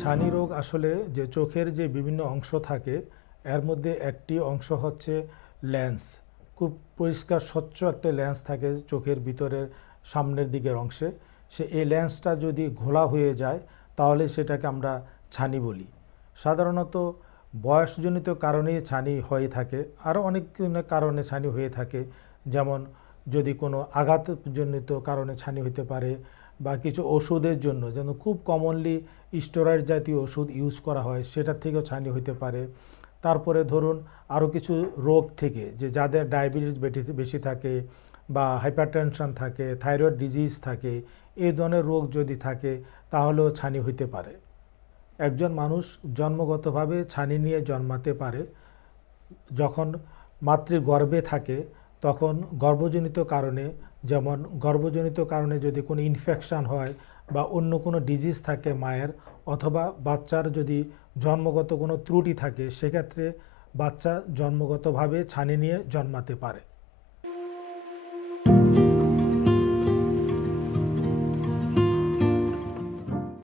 ছানি রোগ আসলে যে চোখের যে বিভিন্ন অংশ থাকে এর মধ্যে একটি অংশ হচ্ছে লেন্স। খুব পরিষ্কার স্বচ্ছ একটা লেন্স থাকে চোখের ভিতরের সামনের দিকের অংশে। এই লেন্সটা যদি ঘোলা হয়ে যায় তাহলে সেটাকে আমরা ছানি বলি। সাধারণত বয়সজনিত কারণেই ছানি হয়ে থাকে, আরও অনেক কারণে ছানি হয়ে থাকে, যেমন যদি কোনো আঘাতজনিত কারণে ছানি হতে পারে বা কিছু ওষুধের জন্য, যেন খুব কমনলি স্টেরয়েড জাতীয় ওষুধ ইউজ করা হয় সেটার থেকেও ছানি হতে পারে। তারপরে ধরুন আরও কিছু রোগ থেকে, যে যাদের ডায়াবেটিস বেশি থাকে বা হাইপারটেনশন থাকে, থাইরয়েড ডিজিজ থাকে, এই ধরনের রোগ যদি থাকে তাহলেও ছানি হতে পারে। একজন মানুষ জন্মগতভাবে ছানি নিয়ে জন্মাতে পারে। যখন মাতৃগর্ভে থাকে তখন গর্ভজনিত কারণে, যেমন গর্ভজনিত কারণে যদি কোনো ইনফেকশান হয় বা অন্য কোনো ডিজিজ থাকে মায়ের, অথবা বাচ্চার যদি জন্মগত কোনো ত্রুটি থাকে, সেক্ষেত্রে বাচ্চা জন্মগতভাবে ছানি নিয়ে জন্মাতে পারে।